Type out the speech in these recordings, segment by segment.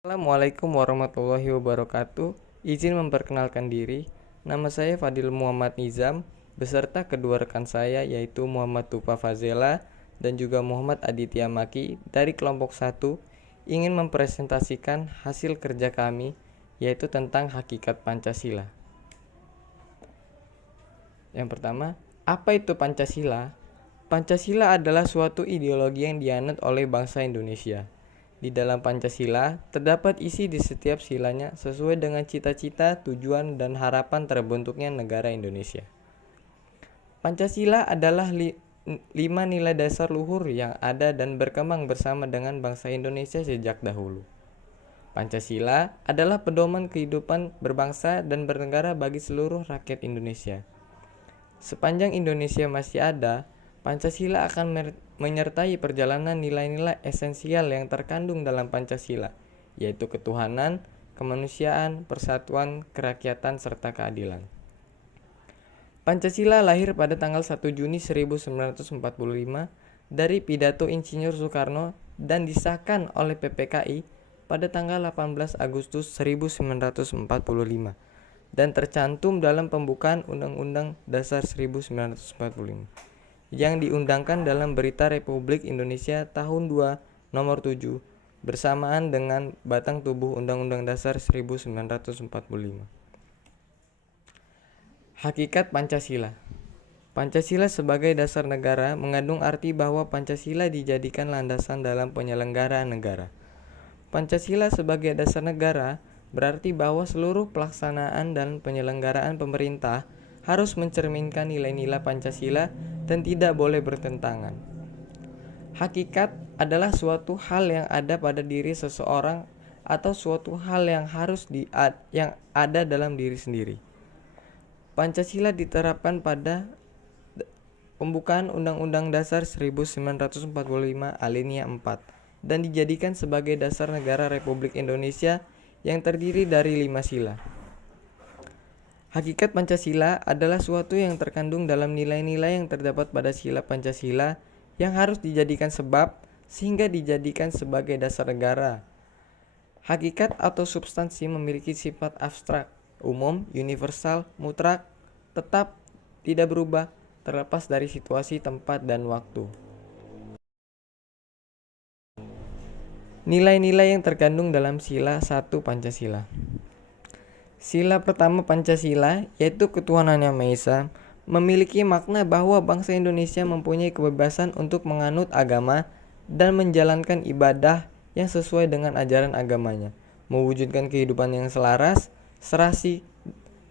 Assalamualaikum warahmatullahi wabarakatuh. Izin memperkenalkan diri. Nama saya Fadil Muhammad Nizam beserta kedua rekan saya yaitu Muhammad Tufa Fazela dan juga Muhammad Aditya Maki dari kelompok 1 ingin mempresentasikan hasil kerja kami yaitu tentang hakikat Pancasila. Yang pertama, apa itu Pancasila? Pancasila adalah suatu ideologi yang dianut oleh bangsa Indonesia. Di dalam Pancasila, terdapat isi di setiap silanya sesuai dengan cita-cita, tujuan, dan harapan terbentuknya negara Indonesia. Pancasila adalah 5 nilai dasar luhur yang ada dan berkembang bersama dengan bangsa Indonesia sejak dahulu. Pancasila adalah pedoman kehidupan berbangsa dan bernegara bagi seluruh rakyat Indonesia. Sepanjang Indonesia masih ada, Pancasila akan menyertai perjalanan nilai-nilai esensial yang terkandung dalam Pancasila, yaitu ketuhanan, kemanusiaan, persatuan, kerakyatan, serta keadilan. Pancasila lahir pada tanggal 1 Juni 1945 dari pidato Insinyur Soekarno dan disahkan oleh PPKI pada tanggal 18 Agustus 1945 dan tercantum dalam pembukaan Undang-Undang Dasar 1945 yang diundangkan dalam Berita Republik Indonesia Tahun 2 Nomor 7 bersamaan dengan batang tubuh Undang-Undang Dasar 1945. Hakikat Pancasila. Pancasila sebagai dasar negara mengandung arti bahwa Pancasila dijadikan landasan dalam penyelenggaraan negara. Pancasila sebagai dasar negara berarti bahwa seluruh pelaksanaan dan penyelenggaraan pemerintah harus mencerminkan nilai-nilai Pancasila dan tidak boleh bertentangan. Hakikat adalah suatu hal yang ada pada diri seseorang atau suatu hal yang yang ada dalam diri sendiri. Pancasila diterapkan pada pembukaan Undang-Undang Dasar 1945 alinea 4 dan dijadikan sebagai dasar negara Republik Indonesia yang terdiri dari 5 sila. Hakikat Pancasila adalah suatu yang terkandung dalam nilai-nilai yang terdapat pada sila Pancasila yang harus dijadikan sebab sehingga dijadikan sebagai dasar negara. Hakikat atau substansi memiliki sifat abstrak, umum, universal, mutlak, tetap, tidak berubah, terlepas dari situasi, tempat, dan waktu. Nilai-nilai yang terkandung dalam sila 1 Pancasila. Sila pertama Pancasila, yaitu ketuhanan yang Maha Esa, memiliki makna bahwa bangsa Indonesia mempunyai kebebasan untuk menganut agama dan menjalankan ibadah yang sesuai dengan ajaran agamanya, mewujudkan kehidupan yang selaras, serasi,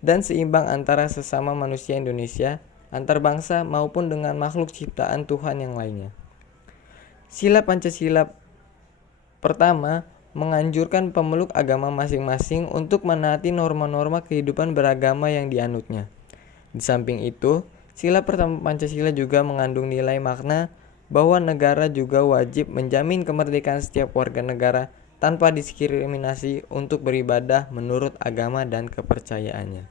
dan seimbang antara sesama manusia Indonesia, antar bangsa maupun dengan makhluk ciptaan Tuhan yang lainnya. Sila Pancasila pertama menganjurkan pemeluk agama masing-masing untuk menaati norma-norma kehidupan beragama yang dianutnya. Di samping itu, sila pertama Pancasila juga mengandung nilai makna bahwa negara juga wajib menjamin kemerdekaan setiap warga negara tanpa diskriminasi untuk beribadah menurut agama dan kepercayaannya.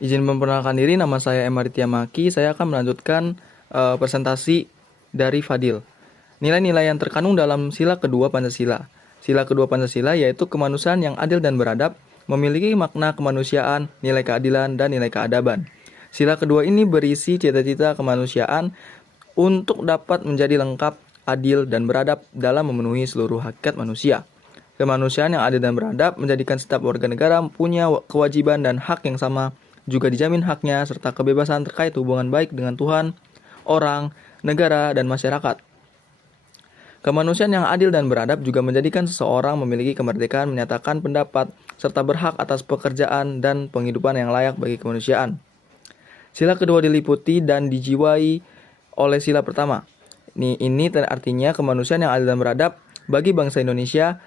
Izin memperkenalkan diri, nama saya Aditya Maki. Saya akan melanjutkan presentasi dari Fadil. Nilai-nilai yang terkandung dalam sila kedua Pancasila. Sila kedua Pancasila yaitu kemanusiaan yang adil dan beradab, memiliki makna kemanusiaan, nilai keadilan, dan nilai keadaban. Sila kedua ini berisi cita-cita kemanusiaan untuk dapat menjadi lengkap, adil, dan beradab dalam memenuhi seluruh hakikat manusia. Kemanusiaan yang adil dan beradab menjadikan setiap warga negara punya kewajiban dan hak yang sama, juga dijamin haknya serta kebebasan terkait hubungan baik dengan Tuhan, orang, negara, dan masyarakat. Kemanusiaan yang adil dan beradab juga menjadikan seseorang memiliki kemerdekaan menyatakan pendapat serta berhak atas pekerjaan dan penghidupan yang layak bagi kemanusiaan. Sila kedua diliputi dan dijiwai oleh sila pertama. Ini artinya kemanusiaan yang adil dan beradab bagi bangsa Indonesia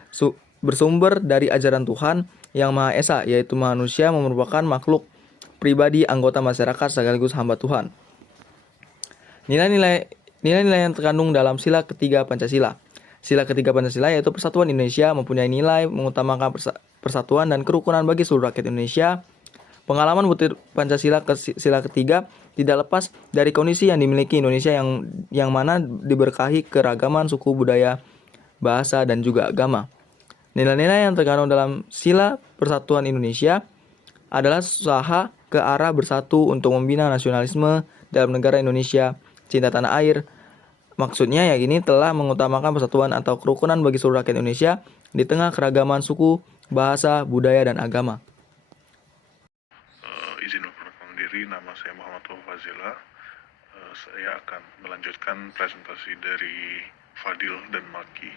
bersumber dari ajaran Tuhan yang Maha Esa, yaitu manusia merupakan makhluk pribadi anggota masyarakat sekaligus hamba Tuhan. Nilai-nilai yang terkandung dalam sila ketiga Pancasila. Sila ketiga Pancasila yaitu persatuan Indonesia mempunyai nilai mengutamakan persatuan dan kerukunan bagi seluruh rakyat Indonesia. Pengalaman butir Pancasila ke sila ketiga tidak lepas dari kondisi yang dimiliki Indonesia yang mana diberkahi keragaman suku, budaya, bahasa, dan juga agama. Nilai-nilai yang terkandung dalam Sila Persatuan Indonesia adalah usaha ke arah bersatu untuk membina nasionalisme dalam negara Indonesia, cinta tanah air. Maksudnya ya ini telah mengutamakan persatuan atau kerukunan bagi seluruh rakyat Indonesia di tengah keragaman suku, bahasa, budaya, dan agama. Izin memperkenalkan diri, nama saya Muhammad Fazila. Saya akan melanjutkan presentasi dari Fadil dan Maki.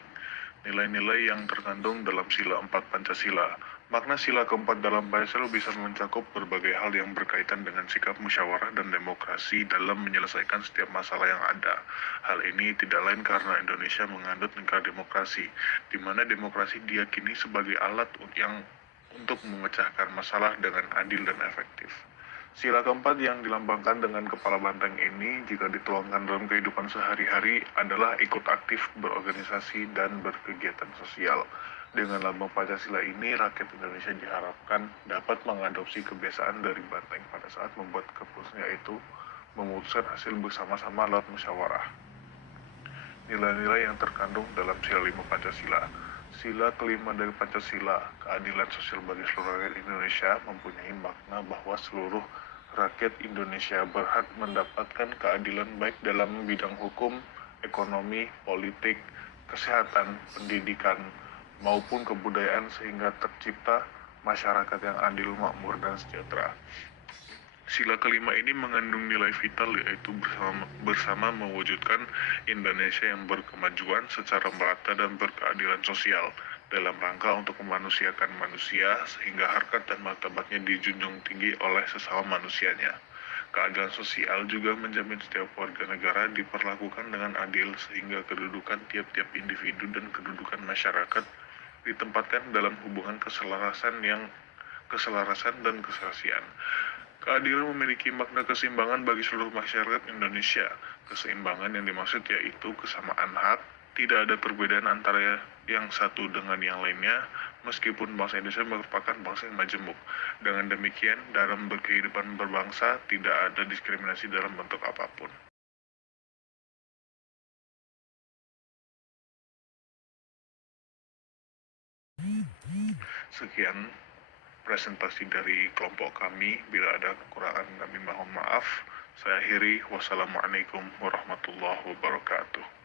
Nilai-nilai yang terkandung dalam sila 4 Pancasila. Makna sila keempat dalam Pancasila bisa mencakup berbagai hal yang berkaitan dengan sikap musyawarah dan demokrasi dalam menyelesaikan setiap masalah yang ada. Hal ini tidak lain karena Indonesia menganut negara demokrasi, di mana demokrasi diyakini sebagai alat yang untuk memecahkan masalah dengan adil dan efektif. Sila keempat yang dilambangkan dengan kepala banteng ini jika dituangkan dalam kehidupan sehari-hari adalah ikut aktif berorganisasi dan berkegiatan sosial. Dengan lambang Pancasila ini, rakyat Indonesia diharapkan dapat mengadopsi kebiasaan dari banteng pada saat membuat keputusan, yaitu memutuskan hasil bersama-sama lewat musyawarah. Nilai-nilai yang terkandung dalam sila 5 Pancasila. Sila kelima dari Pancasila, keadilan sosial bagi seluruh rakyat Indonesia, mempunyai makna bahwa seluruh rakyat Indonesia berhak mendapatkan keadilan baik dalam bidang hukum, ekonomi, politik, kesehatan, pendidikan, maupun kebudayaan sehingga tercipta masyarakat yang adil, makmur, dan sejahtera. Sila kelima ini mengandung nilai vital, yaitu bersama mewujudkan Indonesia yang berkemajuan secara merata dan berkeadilan sosial dalam rangka untuk memanusiakan manusia sehingga harkat dan martabatnya dijunjung tinggi oleh sesama manusianya. Keadilan sosial juga menjamin setiap warga negara diperlakukan dengan adil sehingga kedudukan tiap-tiap individu dan kedudukan masyarakat ditempatkan dalam hubungan keselarasan dan keserasian. Keadilan memiliki makna keseimbangan bagi seluruh masyarakat Indonesia. Keseimbangan yang dimaksud yaitu kesamaan hak, tidak ada perbedaan antara yang satu dengan yang lainnya, meskipun bangsa Indonesia merupakan bangsa yang majemuk. Dengan demikian, dalam berkehidupan berbangsa, tidak ada diskriminasi dalam bentuk apapun. Sekian presentasi dari kelompok kami. Bila ada kekurangan kami mohon maaf. Saya akhiri. Wassalamualaikum warahmatullahi wabarakatuh.